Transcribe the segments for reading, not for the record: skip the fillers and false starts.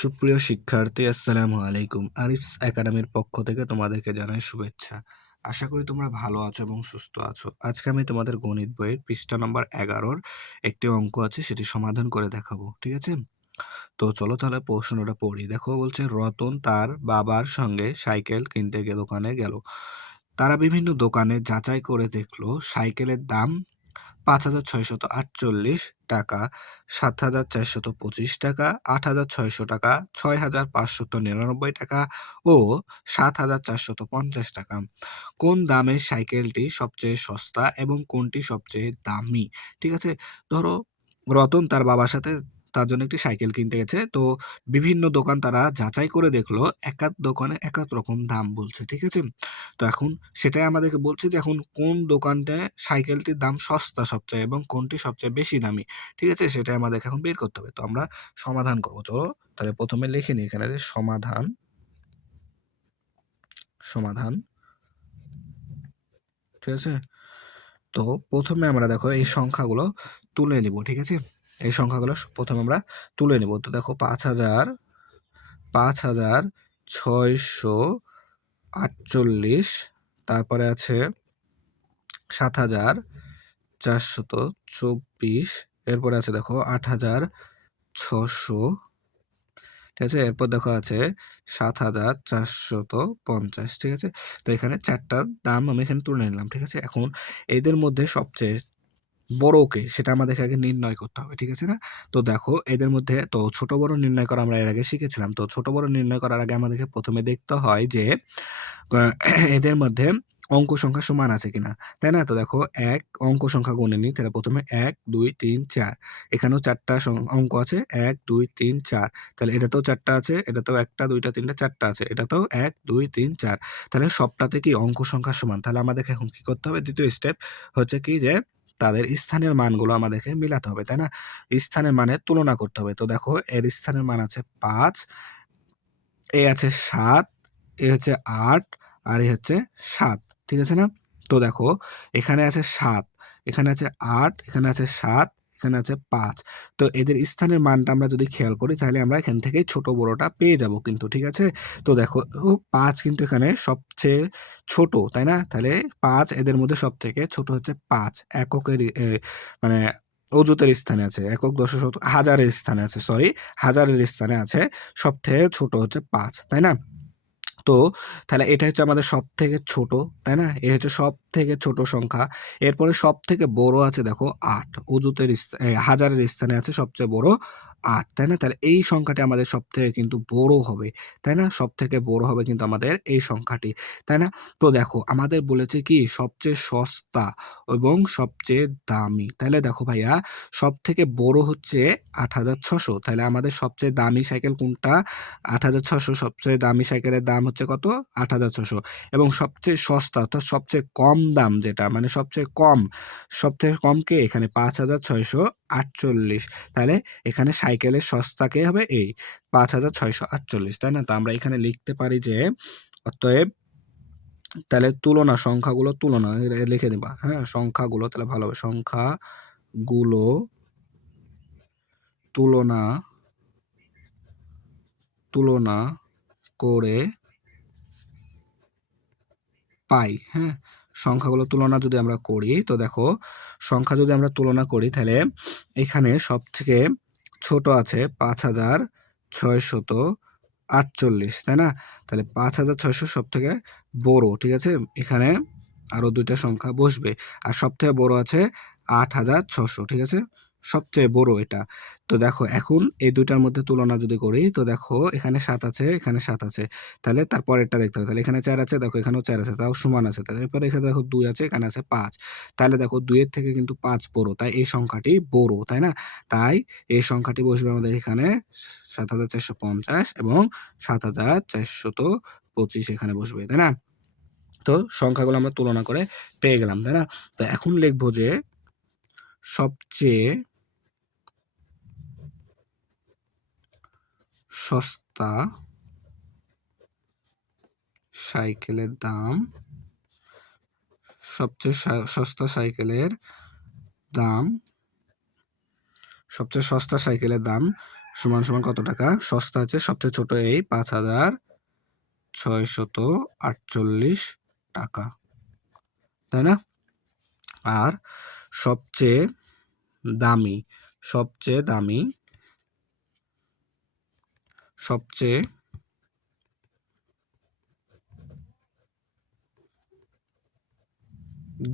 সুপ্রিয় শিক্ষার্থী, আসসালামু আলাইকুম। আরিফস একাডেমির পক্ষ থেকে তোমাদেরকে জানাই শুভেচ্ছা। আশা করি তোমরা ভালো আছো এবং সুস্থ আছো। আজকে আমি তোমাদের গণিত বইয়ের পৃষ্ঠা নম্বর 11-র একটি অঙ্ক আছে, সেটি সমাধান করে দেখাবো। ঠিক আছে? তো চলো তাহলে প্রশ্নটা পড়ি। দেখো, বলছে রতন তার বাবার সঙ্গে সাইকেল কিনতে দোকানে গেল। তারা বিভিন্ন দোকানে যাচাই করে দেখলো সাইকেলের দাম ৫,৬৪৮ টাকা, ৭,৪২৫ টাকা, ৮,৬০০ টাকা, ৬,৫৯৯ টাকা ও ৭,৪৫০ টাকা। কোন দামের সাইকেলটি সবচেয়ে সস্তা এবং কোনটি সবচেয়ে দামি? ঠিক আছে? ধরো, রতন তার বাবার সাথে তার জন্য একটি সাইকেল কিনতে গেছে। তো বিভিন্ন দোকান তারা যাচাই করে দেখলো একাধ দোকানে একাধ রকম দাম বলছে। ঠিক আছে? তো এখন সেটাই আমাদেরকে বলছে যে এখন কোন দোকানটায় সাইকেলটির দাম সস্তা সবচেয়ে এবং কোনটি সবচেয়ে বেশি দামি। ঠিক আছে? সেটাই আমাদেরকে এখন বের করতে হবে। তো আমরা সমাধান করব। চলো তাহলে প্রথমে লিখে নিই এখানে যে সমাধান। ঠিক আছে? তো প্রথমে আমরা দেখো এই সংখ্যাগুলো তুলে নিব। ঠিক আছে? এই সংখ্যাগুলো প্রথমে আমরা তুলে নিব। তো দেখো ৫,৬৪৮, তারপরে আছে ৭,৪২৪, এরপরে আছে দেখো ৮,৬০০। ঠিক আছে? এরপর দেখো আছে ৭,৪৫০। ঠিক আছে? তো এখানে চারটার দাম আমি এখানে তুলে নিলাম। ঠিক আছে? এখন এদের মধ্যে সবচেয়ে বড় কে সেটা আমাদেরকে আগে নির্ণয় করতে হবে। ঠিক আছে না? তো দেখো, এদের মধ্যে তো ছোট বড় নির্ণয় করা আমরা এর আগে শিখেছিলাম। তো ছোট বড় নির্ণয় করার আগে আমাদেরকে প্রথমে দেখতে হয় যে এদের মধ্যে অঙ্ক সংখ্যা সমান আছে কিনা, তাই না? তো দেখো, এক অঙ্ক সংখ্যা গুনে নিই। তাহলে প্রথমে ১ ২ ৩ ৪, এখানেও চারটা অঙ্ক আছে, ১ ২ ৩ ৪। তাহলে এটাতেও চারটা আছে, এটাতেও একটা দুইটা তিনটা চারটা আছে, এটাতেও ১ ২ ৩ ৪। তাহলে সবটাতে কি অঙ্ক সংখ্যা সমান। তাহলে আমাদেরকে এখন কি করতে হবে? দ্বিতীয় স্টেপ হচ্ছে কি যে তাদের স্থানের মানগুলো আমাদেরকে মিলাতে হবে, তাই না? স্থানের মানের তুলনা করতে হবে। তো দেখো, এর স্থানের মান আছে ৫, এ আছে ৭, এ হচ্ছে ৮, আর এ হচ্ছে ৭। ঠিক আছে না? তো দেখো, এখানে আছে ৭, এখানে আছে ৮, এখানে আছে ৭, এখানে আছে ৫। তো এদের স্থানের মানটা আমরা যদি খেয়াল করি তাহলে আমরা এখান থেকে ছোট বড়টা পেয়ে যাব কিন্তু। ঠিক আছে? তো দেখো, ৫ কিন্তু এখানে সবচেয়ে ছোট, তাই না? তাহলে ৫ এদের মধ্যে সবথেকে ছোট হচ্ছে ৫। এককের মানে অযুতের স্থানে আছে, একক, দশক, শতক, হাজারের স্থানে আছে, সরি, হাজারের স্থানে আছে। সবথেকে ছোট হচ্ছে ৫, তাই না? তো তাহলে এটা হচ্ছে আমাদের সবথেকে ছোট, তাই না? এ হচ্ছে সবথেকে ছোট সংখ্যা। এরপরে সবথেকে বড় আছে দেখো ৮, অযুতের হাজারের স্থানে আছে সবচেয়ে বড় ৮, তাই না? তাহলে এই সংখ্যাটি আমাদের সবথেকে কিন্তু বড় হবে, তাই না? সবথেকে বড় হবে কিন্তু আমাদের এই সংখ্যাটি, তাই না? তো দেখো, আমাদের বলেছে কি সবচেয়ে সস্তা এবং সবচেয়ে দামি। তাহলে দেখো ভাইয়া, সবথেকে বড় হচ্ছে ৮,৬০০। তাহলে আমাদের সবচেয়ে দামি সাইকেল কোনটা? ৮,৬০০। সবচেয়ে দামি সাইকেলের দাম হচ্ছে কত? ৮,৬০০। এবং সবচেয়ে সস্তা অর্থাৎ সবচেয়ে কম দাম যেটা, মানে সবচেয়ে কম কে? এখানে ৫,৬৪৮। তাহলে এখানে সাইকেলের সস্তা কে হবে? এই ৫,৬৪৮, তাই না? তো আমরা এখানে লিখতে পারি যে অতএব, তাহলে সংখ্যাগুলো তুলনা লিখে দিবা। হ্যাঁ, সংখ্যাগুলো তাহলে ভালো হবে। সংখ্যাগুলো তুলনা তুলনা করে পাই। হ্যাঁ? সংখ্যাগুলো তুলনা যদি আমরা করি, তো দেখো, সংখ্যা যদি আমরা তুলনা করি তাহলে এখানে সবথেকে ছোট আছে ৫,৬৪৮, তাই না? তাহলে ৫,৬০০ সবথেকে বড়। ঠিক আছে? এখানে আরো ২ টা সংখ্যা বসবে। আর সবথেকে বড় আছে ৮,৬০০। ঠিক আছে? সবচেয়ে বড় এটা। তো দেখো, এখন এই ২ টার মধ্যে তুলনা যদি করি, তো দেখো এখানে ৭ আছে, এখানে ৭ আছে। তাহলে তার পরেরটা দেখতে হবে। তাহলে এখানে ৪ আছে, দেখো এখানেও ৪ আছে, তাও সমান আছে। তাহলে এরপরে এখানে দেখো ২ আছে, এখানে আছে ৫। তাহলে দেখো ২ এর থেকে কিন্তু ৫ বড়। তাই এই সংখ্যাটি বড়, তাই না? তাই এই সংখ্যাটি বসবে আমাদের এখানে ৭,৪৫০ এবং ৭,৪২৫ এখানে বসবে, তাই না? তো সংখ্যাগুলো আমরা তুলনা করে পেয়ে গেলাম, তাই না? তো এখন লিখবো যে সবচেয়ে সস্তা সাইকেলের দাম, সবচেয়ে সস্তা সাইকেলের দাম, সবচেয়ে সস্তা সাইকেলের দাম সমান সমান কত টাকা? সস্তা আছে সবচেয়ে ছোট এই ৫,৬৪৮ টাকা, তাই না? আর সবচেয়ে দামি, সবচেয়ে দামি, সবচেয়ে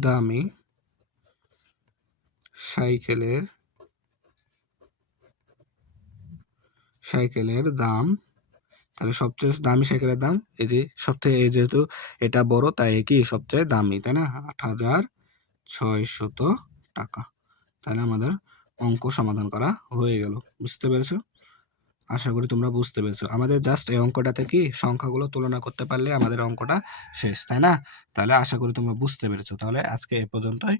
দামি সাইকেলের দাম, তাহলে সবচেয়ে দামি সাইকেলের দাম এই যে সবথেকে, এই যেহেতু এটা বড় তাই কি সবচেয়ে দামি, তাই না? ৮,৬০০ টাকা। তাহলে আমাদের অঙ্ক সমাধান করা হয়ে গেল। বুঝতে পেরেছো? আশা করি তোমরা বুঝতে পেরেছো। আমাদের জাস্ট এই অঙ্কটাতে কি সংখ্যাগুলো তুলনা করতে পারলে আমাদের অঙ্কটা শেষ, তাই না? তাহলে আশা করি তোমরা বুঝতে পেরেছো। তাহলে আজকে এ পর্যন্তই।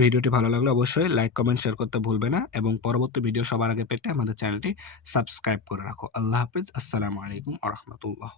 ভিডিওটি ভালো লাগলে অবশ্যই লাইক, কমেন্ট, শেয়ার করতে ভুলবে না এবং পরবর্তী ভিডিও সবার আগে পেতে আমাদের চ্যানেলটি সাবস্ক্রাইব করে রাখো। আল্লাহ হাফেজ। আসসালামু আলাইকুম ওয়া রাহমাতুল্লাহ।